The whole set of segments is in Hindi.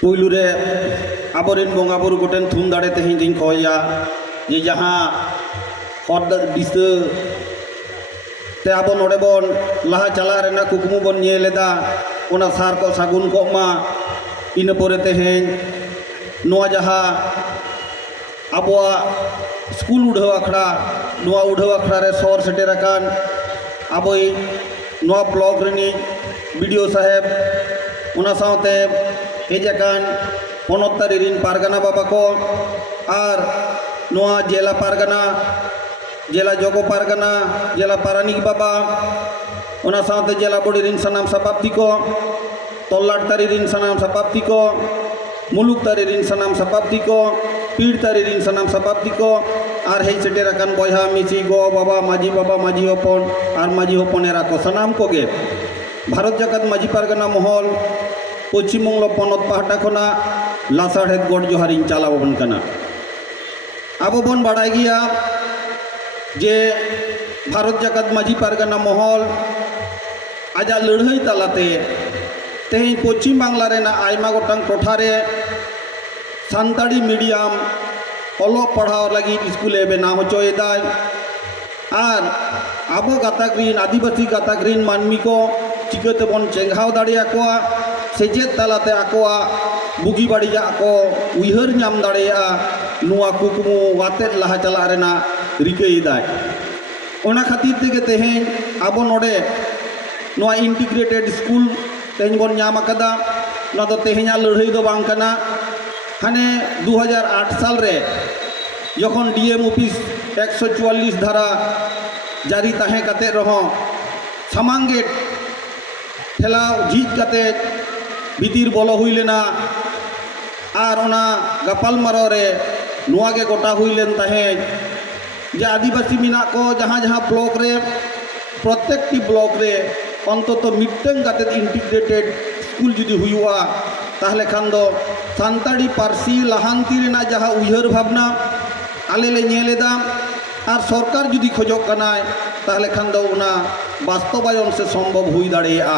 पुलू रे आबोरेन बंगा बुरु गोटेन थुम दाड़े तेहें दिन खोया जे जहाँ हर दिशा ते आबो नोडे बन लहा चला रेना कुकमु बन नेलेदा ओना सार को सागुन को मा इन पोरे तेहें नोआ जहाँ आबोआ स्कूल उड़ाव आखड़ा नोआ उड़ाव आखड़ा रे सौर सेटेराकान आबोई नोआ ब्लॉक रेनी वीडियो साहेब उना सावते हेजाकान पोनोत्तारी रिन पारगाना बाबा को और नोआ जेला पारगाना जेला जोगो पारगाना जेला पारानिक बाबा उना सावते जेला बड़ी रिन सनाम सपाप्ति को तोल्लाट तारी रिन सनाम सपाप्ति को मुलुक तारी रिन सनाम सपाप्ति को पीड़ तारी रिन सनाम सपाप्ति को और हे सेटेराकान बयहा मिसी गो बाबा माजी हपन और माजी हपनेरा को सनाम को गे भारत जगत माजी पारगाना महल पश्चिम बंग पनत पाहटा खना लासाढ़ेद गड़ जोहारिन चालावन कना आबो बन बाड़ाय गिया जे भारत जगत माजी पारगाना महल आजा लड़ाई तालाते तेहें पश्चिम बांगला रेना आयमा गोटांग टोठारे सान्ताड़ी मीडियम अलो पढ़ाव लगी स्कूले बेना होचोयेदाय और आबो गाताग्रीन आदिवासी गाताग्रीन मानमी को चिकाते बन चेंघाव दाड़ेयाकोआ सेचेद तालाते आकोआ बुगी बाड़िया को उयहर नाम दाड़ेया नुआ कुकमु वातेद लहा चला रेना रिकायेदाय ओना खातिर तेगे तेहें आबो नोडे नुआ इंटीग्रेटेड स्कूल तेहें बन नाम आकादा ना दो तेहेंया लड़ाई दो बांग कना हाने 2008 साल रे जखन डीएम ऑफिस 144 धारा जारी ताहें काते रहो सामांगे ठेला झीज काते भीतर बोलो हुई लेना और ओना गपाल मारो रे नुआ के गोटा हुई लेन ताहें जे आदिवासी मिना को जहाँ जहाँ ब्लॉक रे प्रत्येक ब्लॉक रे अंतत मिट्टन काते इंटीग्रेटेड स्कूल जुदी हुआ ताहले खान दो सान्ताड़ी पार्सी लाहांती रेना जहाँ उयहर भावना आले ले नेलेदा और सरकार जुदी खोजोग कनाय ताहले खान दो उना बास्तवायन से संभव हुई दाड़ेया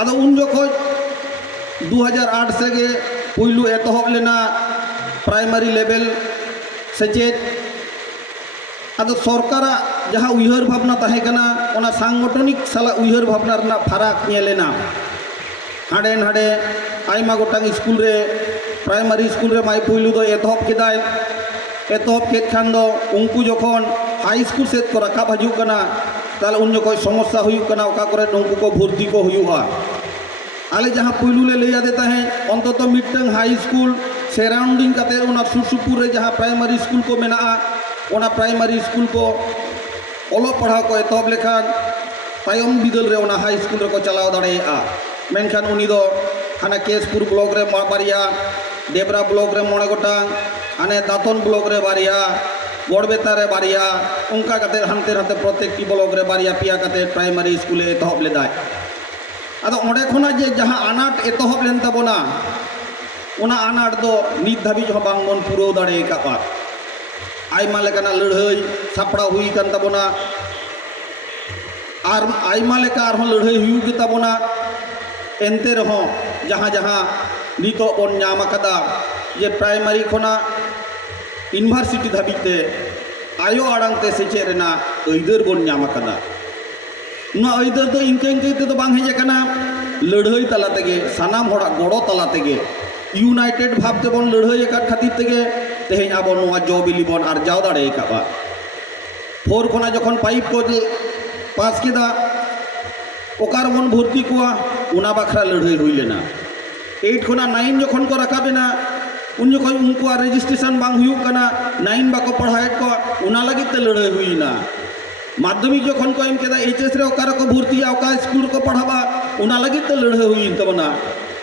आदो उन जोखोज 2008 से गे पुइलू एतहब लेना प्राइमरी लेवल सेचेद आदो सरकार जहाँ उयहर भावना ताहे कना ओना सांगठनिक साला उयहर भावना रना फराक नेलेना हाडे हाडे आयमा गोटांग स्कूल रे प्राइमरी स्कूल रे माई पुइलू दो एतहब केदाय एतहब केद खान दो उनको जखन हाई स्कूल सेद को रखा हजू कना ताले उन जोखोज समस्या हुई कना ओका करे उनको को भर्ती को हुआ आले जहाँ पुइलू ले लैया देता है अंतत मिट्टन हाई स्कूल सराउंडिंग काते उना सुरसुपुर रे जहाँ प्राइमरी स्कूल को मेना ओना प्राइमरी स्कूल को ओलो पढ़ा को एतहब लेखान तायम बिदल रे ओना हाई स्कूल रे को चलाव दाड़ेया मेनखान उनी दो हाना केसपुर ब्लॉक रे बारिया देबरा ब्लॉक रे 9 गोटांग हाने दातन ब्लॉक रे बारिया गड़बेता रे बारिया उनका काते हानते हानते प्रत्येक ब्लॉक रे बारिया पिया काते प्राइमरी स्कूल एतहब लेदाय आदो ओंडे खोना जे जहाँ आनाट एतहब लेन ताबोना ओना आनाट दो नित धाबिज हो बांग बन पुराव दाड़े कापा आयमा लेकाना लड़ाई सापड़ा हुई कान ताबोना आर आयमा लेका आरहों लड़ाई हुई गे ताबोना एनते रहो जहाँ जहाँ नितो बन नाम आकादा जे प्राइमरी खोना यूनिवर्सिटी धाबिते आयो आड़ांग ते सेचे रेना अइदार बन नाम आकादा नुआ अइदार दो इनके इनके ते तो बांग हेजे कना लड़ाई तला तेगे सानाम होड़ा गड़ो तला तेगे यूनाइटेड भाव ते बन लड़ाई एकात खातिर तेगे तेहें आबो नुआ जॉबिली बन आरजाव दाड़े काबा 4 खोना जखन 5 को पास केदा ओकार बन भर्ती कुआ उना बाखरा लड़ाई हुई लेना 8 खोना 9 जखन को रखाबेना उन जखन उनको रजिस्ट्रेशन बांग हुई कना 9 बाको पढ़ाए को उना लगी ते लड़ाई हुई ना माध्यमिक जखन को एम केदा एचएस रे ओकार को भर्तिया ओका स्कूल को पढ़ाबा उना लगी ते लड़ाई हुई तबना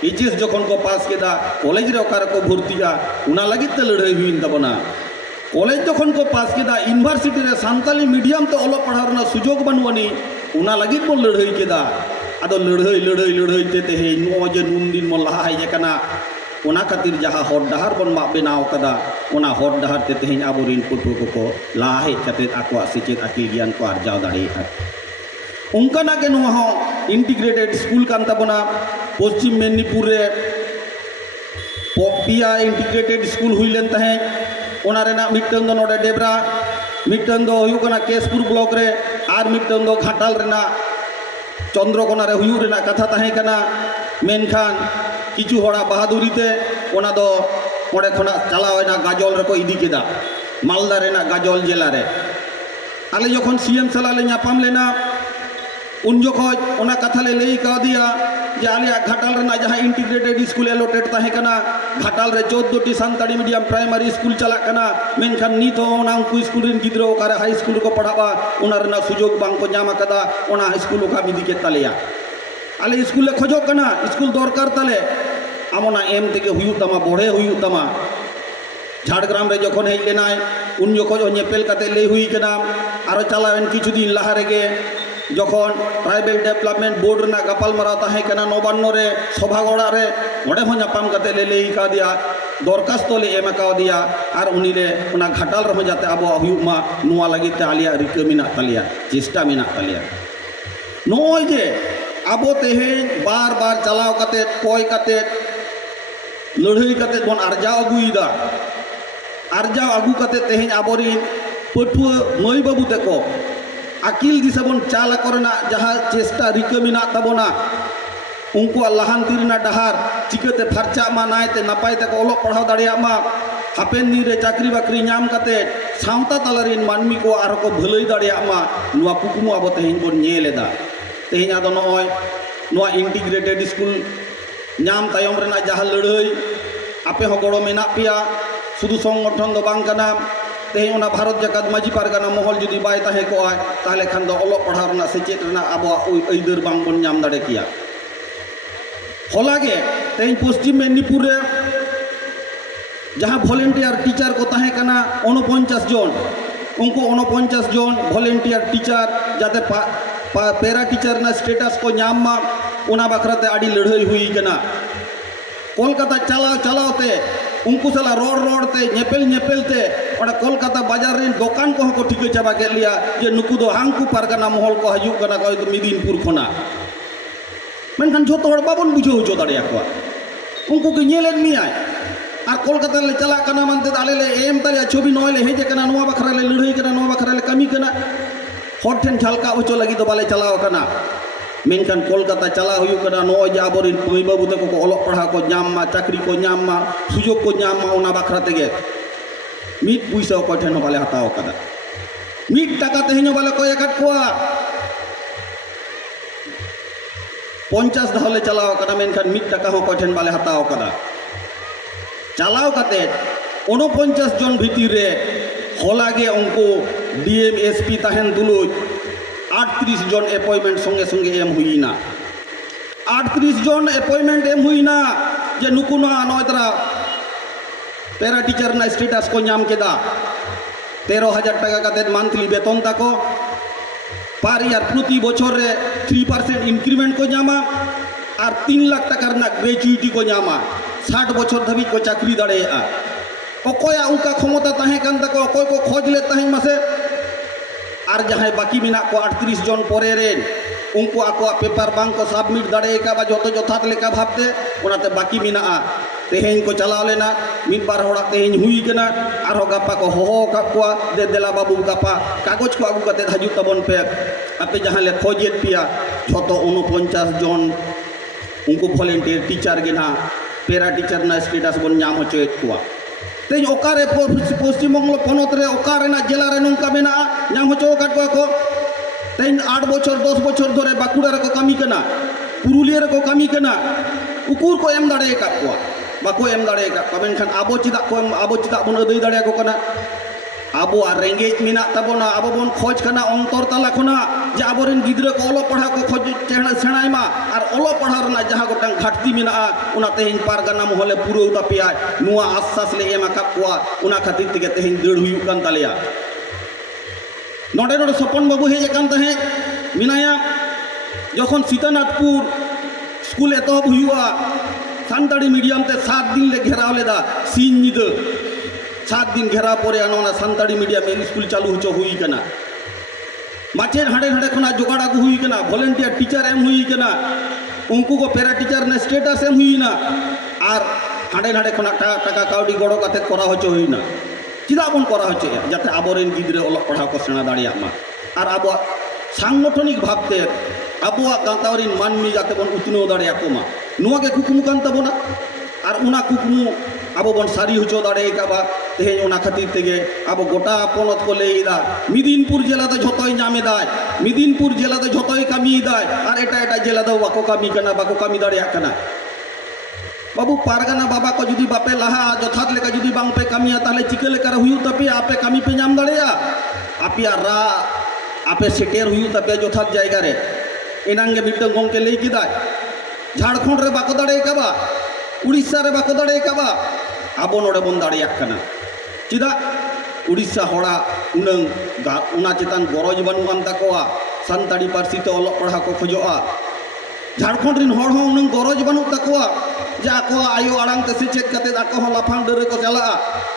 एचएस जखन को पास केदा कॉलेज रे ओकार को भर्तिया उना लगी ते लड़ाई हुई तबना कॉलेज जखन को पास केदा यूनिवर्सिटी रे सान्ताली मीडियम तो ओलो पढ़ावना सुजोग बनवनी उना लगी बन लड़ाई केदा आदो लड़ाई ते तेहे नो जे नुन दिन मन लहा हेजे कना ओना खातिर जहाँ हर डहार बन मा बनाव कदा ओना हर डहार ते तेहें आबोरिन पटुआ को लहा हेज काते आकोआ सेचेद आकिल ज्ञान को आरजाव दाड़ेया उनकाना के नुआ इंटीग्रेटेड स्कूल कान ताबोना पश्चिम मेदिनीपुर रे पिया इंटीग्रेटेड स्कूल हुई लेन तहे ओना रेना मिटन दो नोडे डेबरा मिटन दो हुयु कना केसपुर ब्लॉक रे आर मिटन दो घाटाल रेना चंद्रकोना रे हुयु रेना कथा तहे कना मेनखान किछु होड़ा बहादुरी ते ओना दो ओडे खना चलावेना गाजल रे को इदी केदा मालदा रेना गाजल जिला रे आले जखन सीएम साला ले नापाम लेना उन जखन ओना कथा ले लई का दिया जे आलिया घाटाल रेना जहां इंटीग्रेटेड स्कूल एलोटेड तहे कना घाटाल रे 14 टी सानताड़ी मीडियम प्राइमरी स्कूल चला कना मेनखान नित ओना उनको स्कूल रेन गिद्रो ओकारे हाई स्कूल को पढ़ावा ओना रेना सुजोग बांग को जामा कदा ओना हाई स्कूल का बिदी के तलेया आले स्कूल ले खोजो कना स्कूल दरकार तले आमोना एम तेगे हुयु तमा बढ़े हुयु तमा झाड़ग्राम रे जखन हेज लेनाय उन जखन नेपेल काते लई हुई कना आरो चलावेन किछु दिन लाहा रेगे जखन ट्राइबल डेवलपमेंट बोर्ड रेना गपाल मारा ताहे कना नबान्न रे सभागड़ा रे ओडे हो नापाम काते ले लई का दिया दरखास्त ले एम का दिया आर उनी ले ओना घाटाल रे जाते आबो हुयु मा नुआ लगी ते आलिया रिका मिना तलिया चेष्टा मिना तलिया नोय जे आबो तेहेन बार बार चलाव काते कोय काते लड़ाई काते बन आरजाव अगुईदा आरजाव आगू काते तेहेन आबोरिन पठुआ मई बाबू तेको आकिल दिशा बन चाला करना जहाँ चेष्टा रिका मिना तबोना उनको लाहांती रेना डहार चिकाते फारचा मा नायते नापाय तेको ओलो पढ़ाव दाड़िया मा हापेन दिन रे चाकरी बाकरी नाम काते सावता तालारिन मानमी को आरो को भलाई दाड़िया मा नुआ कुकुमु आबो तेहेन बन नेलेदा तेहेन आदो नय नुआ इंटीग्रेटेड स्कूल नाम तायम रेना जहाँ लड़ाई आपे हो गड़ो मेना पिया शुधु संगठन दो बांग कना तेहेन ओना भारत जगत माजी पारगाना महल जुदी बाय ताहे को आय ताहले खान दो ओलो पढ़ाव रेना सेचेत रेना आबो अइदार बांग बन नाम दाड़े किया हलागे तेहेन पश्चिम मेदिनीपुर रे जहाँ भलेंटियर टीचर को ताहे कना 49 जन उनको 49 जन भलेंटियर टीचर जाते पेरा टीचर ना स्टेटस को नाम मा उना बखराते आड़ी लड़ाई हुई कना कोलकाता चलाव चलावते उनको सला रोड रोड ते नेपेल ते ओडा कोलकाता बाजार रेन दुकान को ठीक चाबा के लिया जे नुकु दो हांकु पारगाना महल को हजू कना को मिदिनपुर खना मेनखान जोतो हड़ बाबन बुझो होचो दाड़िया को उनको के नेलेन मियाय आर कोलकाता ले चला कना मानते आले ले एम तालिया छवि नय ले हेजे कना नुआ बखरा ले लड़ाई कना नुआ बखरा ले कमी कना हर ठेन झलका होचो लगी तो बाले चलाव कना मेनखान कोलकाता चला हुई कना नय जे आबोरिन मई बाबू तको को ओलो पढ़ा को नाम मा चाकरी को नाम मा सुजोग को नाम मा ओना बखरा तेगे मिट पुइसा को ठेन बाले हताव कदा मिट टाका तेहेन बाले को एकाट कोआ 50 धावले चलाव कना मेनखान मिट टाका हो को ठेन बाले हताव कदा चलाव काते 49 जन भीतर रे हलागे उनको डीएम एसपी ताहेन तुलुज 38 जन अपॉइंटमेंट संगे संगे एम हुईना 38 जन अपॉइंटमेंट एम हुईना जे नुकुना नयतरा पेरा टीचर ना स्टेटस को नाम केदा 13,000 टाका काते मान्थली बेतन ताको पर यार प्रति बछर रे 3% इंक्रीमेंट को नामा और 3 लाख टाका ना ग्रेजुइटी को नामा 60 बछर धाबी को चाकरी दाड़ेया अकोया उनका क्षमता ताहे कान ताको अकोय को खोज ले ताहे मासे और जहाँ बाकी मेना को 38 जन परे रेन उनको आको पेपर बांग को सबमिट दाड़े का बा जोतो जोथात लेका भाबते ओनाते बाकी मेना तेहेन को चलाव लेना मिद बार होड़ा तेहेन हुई कना आरो गापा को होहो का को दे देला बाबू गापा कागज को आगु कते हाजु तबन पे आपे जहाँ ले खोजेत पिया जोतो 49 जन उनको वॉलंटियर टीचर के ना पेरा टीचर ना स्टेटस बन नाम होचेत को तेज ओकारे पश्चिम बंग पनत रे ओकारे ना जिला रे नंका मेना नाम होचो काट को तेज 8 बछर 10 बछर धरे बाकुड़ा रे को कमी कना पुरुलिया रे को कमी कना उकुर को एम दाड़े का को बाको एम दाड़े का मेनखान आबो चिदा बन अदै दाड़े को कना आबो आ रेंगेज मेना तबोना आबो बन खोज कना अंतर तला खना जे आबोरेन गिद्रा को ओलो पढ़ा को खोज सेणायमा और ओलो पढ़ा रना जहाँ गोटांग घाटती मेना उना तेहेन पारगाना महले पुरो तापिया नुआ आश्वास ले एम आका कोआ उना खातिर तेगे तेहेन दड़ हुयु कान तालेया नोडे नोडे सपन बाबू हेज कान तहे मिनाया जखन सीतानाथपुर स्कूल एतहब हुआ सानताड़ी मीडियम ते 7 दिन ले घेराव लेदा सीन निद 7 दिन घेरा परे आना सानताड़ी मीडियम स्कूल चालू होचो हुई कना माचेर हाड़े हाड़े खना जोगाड़ आगू हुई कना वॉलंटियर टीचर एम हुई कना उनको को पैरा टीचर ने स्टेटस एम हुईना और हांडे नाडे खना टाका काउडी गड़ो काते करा होचो हुईना चिदा बन करा होचो जाते आबोरेन गिद्रे ओलक पढ़ा को सेना दाड़िया मा और अब सांगठनिक भावते अब गांतावरीन मानमी जाते बन उतनो दाड़िया को मा नुआ के कुकुमु कान तबोना और उना कुकुमु अब बन सारी होचो दाड़े का तेहें उना खातिर तेगे अब गोटा पनत को लेइदा मिदिनपुर जिला दो झोतोय नामेदाय मिदिनपुर जिला दो झोतोय कामीदाय और एटा एटा जिला दो बाको कामी कना बाको कामी दाड़िया कना बाबू पारगाना बाबा को जुदी बापे लहा जथात लेका जुदी बांग पे कामिया ताले चिके लेकर हुयु तपे आपे कामी पे नाम दाड़िया आपिया रा आपे सेटेर हुयु तपे जथात जायगा रे एनांगे मिट्टन गोंके लई किदा झारखंड रे बाको दाड़े काबा उड़ीसा रे बाको दाड़े काबा आबो नोडे बन दाड़िया कना चिदा उड़ीसा होड़ा उना चेतान गरज बानुआन ताकोआ सानताड़ी पारसी ते ओलक पढ़ा को खोजोआ झारखंड रिन होड़ हो उनंग गरज बानु ताकोआ जा को आयो आड़ांग ते सेचेत कते आको हो लाफांग डरे को चला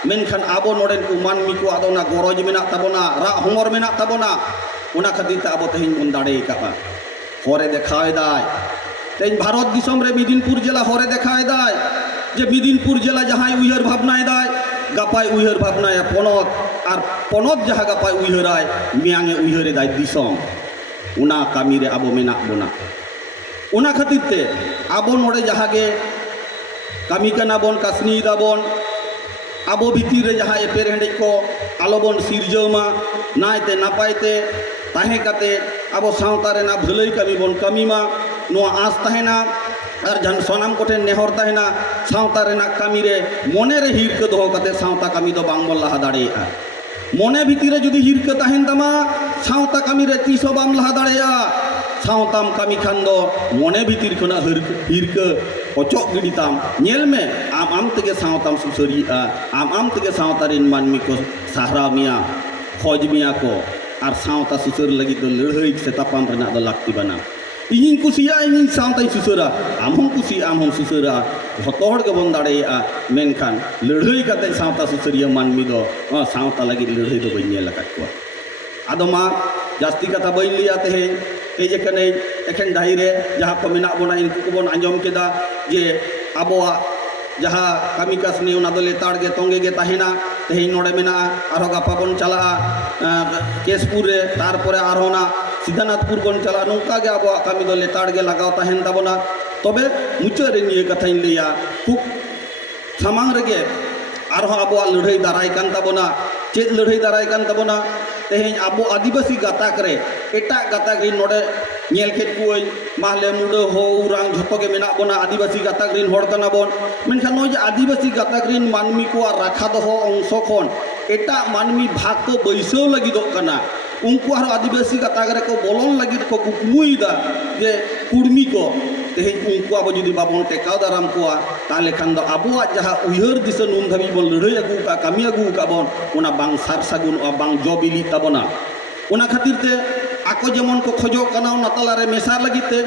मेनखान आबो नोडेन को मानमी को आदोना गरज मेना ताबोना रा होंगर मेना ताबोना उना खातिर ते आबो तेहिन बन दाड़े काबा होरे देखाय दाय तेहिन भारत दिसम रे मिदिनपुर जिला होरे देखाय दाय जे मिदिनपुर जिला जहां उयहर भावनाय दाय गापाय उयहर भावनाय पनत और पनत जहां गापाय उयहराय मियांगे उयहरे दाय दिसम उना कामी रे आबो मेना बोना उना खातिर ते आबो नोडे जहां गे कामी कना बोन कासनी दाबोन आबो भीतर रे जहां एपेर हेंडे को आलोबन सिरजमा नायते नापायते ताहे कते आबो सावता रेना भलाई कामी बोन कामीमा नो आस ताहेना और जन सोनाम कोठे नेहर ताहेना सावता रेना कामी रे मोने रे हिरके दोहो कते सावता कामी दो बांग बोन लहा दाड़ेया मोने भीतर जुदी हिरके ताहेन तमा सावता कामी रे तीसो बाम लहा दाड़ेया सावताम कामी खान दो मोने भीतर खना हिरके ओचोक गिडिताम नेल में आम तेगे सावताम सुसरिया आम तेगे सावता रिन मानमी को सहारा मिया खोज मिया को और सावता सुसर लगी दो लड़ाई से तापाम रेना दो लाक्ति बना इन कुसिया इन सावता सुसरा आम हम कुसी आम हम सुसरा झोतो हड़ के बन दाड़ेया मेनखान लड़ाई कते सावता सुसरिया मानमी दो सावता लगी लड़ाई दो बई नेल लगा को आदो मा जास्ती कथा बई लिया तेहे एजे कने एखन दाहिरे जहाँ को मेना बोना इनको को बन आंजम केदा जे आबोआ जहाँ कामी कासनी उना दो लेताड़ गे तोंगे गे ताहेना तेहे नोडे मेना आरो गापा बन चला केसपुर रे तारपरे आरो ना सिद्धानाथपुर बन चला नौका गे आबोआ कामी दो लेताड़ गे लगाव ताहेन ताबोना तबे मुचा रे निये कथाइन लिया खूब सामांग रेगे आरो आबोआ लड़ाई दाराय कान ताबोना चेत लड़ाई दाराय कान ताबोना तेहें आबो आदिवासी गाताक रे एटा गाताक रे नोडे नेल खेत कुय माहले मुडे हो उरांग झोतो के मेना बोना आदिवासी गाताक रिन होड़ कना बोन मेनखान नोय जे आदिवासी गाताक रिन मानमी को राखा दो अंश खन एटा मानमी भाग को बैसो लगी दो कना उनको हर आदिवासी गाताक रे को बोलन लगी को कुमुईदा जे कुड़मी को तेहें उनको अब जुदी बाबन टेकाव दाराम को ताले खान दो आबोआ जहां उयहर दिसे नुन धाबी बन लड़ाई अगू का कामी अगू का बन उना बांग सार सागुन बांग जबिली ताबोना उना खातिर ते आको जेमन को खोजो कना उना तला रे मेसार लगिते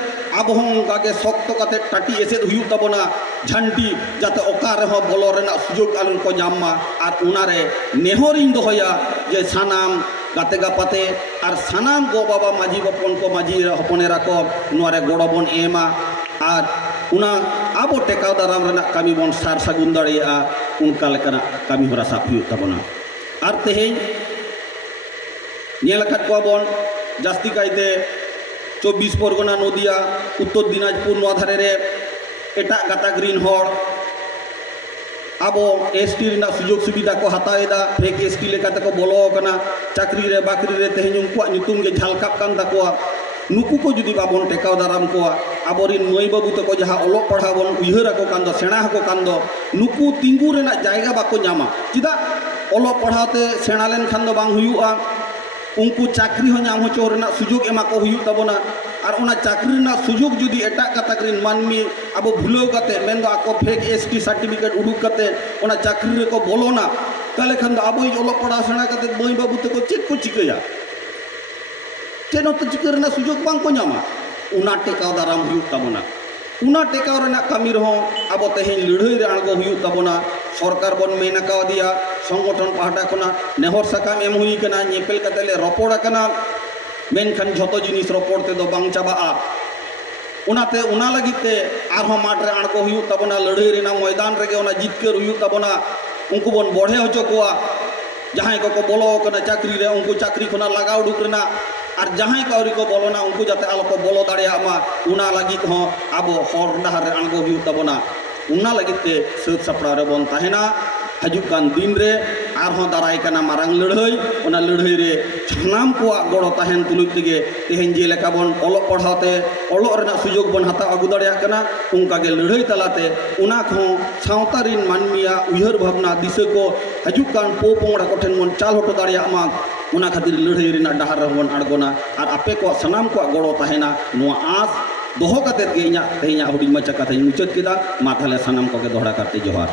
अब हम गागे शक्त कते टाटी एसे हुयु ताबोना झंटी जाते ओका रे हो बोलो रेना सुजोग आलन को जाम्मा और उना रे नेहरिन दोहया जे सानाम गाते गापाते और सानाम गो बाबा माझी बपन को माझी हपनेरा को नुआरे गोड़ो बन एमा और उना आबो टेकाव दाराम रेना कामी बन सार सागुन दाड़िया उनका लेकना कामी होरा साफ हुयु ताबोना और तेहें नेल आकाद को बन जास्ती कायते 24 परगना नदिया उत्तर दिनाजपुर नोआ धारे रे एटा गाताक रिन होड़ आबो एसटी रिना सुजोग सुविधा को हताएदा फेक एसटी लेकाते को बोलो कना चाकरी रे बाकरी रे तेहें उनको नितुम गे झालकाप कान ताकोआ नुकु को जुदी बाबन टेकाव दाराम को आबोरिन मई बाबू तको जहाँ ओलोक पढ़ा बन उयहर को कान दो सेना को कान दो नुकु तिंगु रेना जायगा बाको नामा चिदा ओलोक पढ़ाते सेना लेन खान दो बांग हुयुआ उनको चाकरी हो नाम होचो रेना सुजोग एमा को हुयु ताबोना और उना चाकरी रेना सुजोग जुदी एटा गाताक रिन मानमी आबो भुलो कते मेन दो आको फेक एसटी सर्टिफिकेट उडुक कते उना चाकरी रे को बोलोना ताले खान दो आबो ओलोक पढ़ा सेना कते मई बाबू तको चेक को चिकया चेनो तो चिकर रेना सुजोग बांग को नामा उना टेकाव दाराम हुयु ताबोना उना टेकाव रेना कामी रहो आबो तेहें लड़ाई रे आणगो हुयु ताबोना सरकार बन मेना का दिया संगठन पाहटा खना नेहर साकाम एम हुई कना नेपेल कतेले रपोड़ कना मेनखान झोतो जिनिस रपोड़ ते दो बांग चाबा उनाते उना लगिते आरहों माठ रे आणको हुयुग ताबोना लड़ाई रेना मैदान रेगे उना जितकर हुयुग ताबोना उनको बन बढ़े होचो कोआ जहां को बोलो कना चाकरी रे उनको चाकरी खना लगाव उडुक रेना और जहां को अवरी को बोलोना उनको जाते आलो को बोलो दाड़िया मा उना लगित हो आबो हर डाहर रे आणको हुयुग ताबोना उना लगिते सत सपड़ा रे बोन ताहेना हजुकान दिन रे आरहों दाराय काना मारांग लड़ाई उना लड़ाई रे सानाम कोआ गड़ो ताहेन तुलुज तेगे तेहेन जे लेका बोन ओलो पढ़ाते ओलो रेना सुजोग बोन हाता अगु दाड़िया काना उनका गे लड़ाई तलाते उना खो सावता रिन मानमिया उयहर भावना दिशा को हजुकान पोपोंगड़ा कोठेन बोन चाल होटो दाड़िया मा उना खातिर लड़ाई रेना डाहर रे बोन आड़गोना और आपे को सानाम को गड़ो ताहेना नुआ आस दोहो काते गे इᱧᱟ तेहेña हुडिंग माचा कथा मुचाद केदा मा थाले सानाम को गे दोहरा करते जोहार।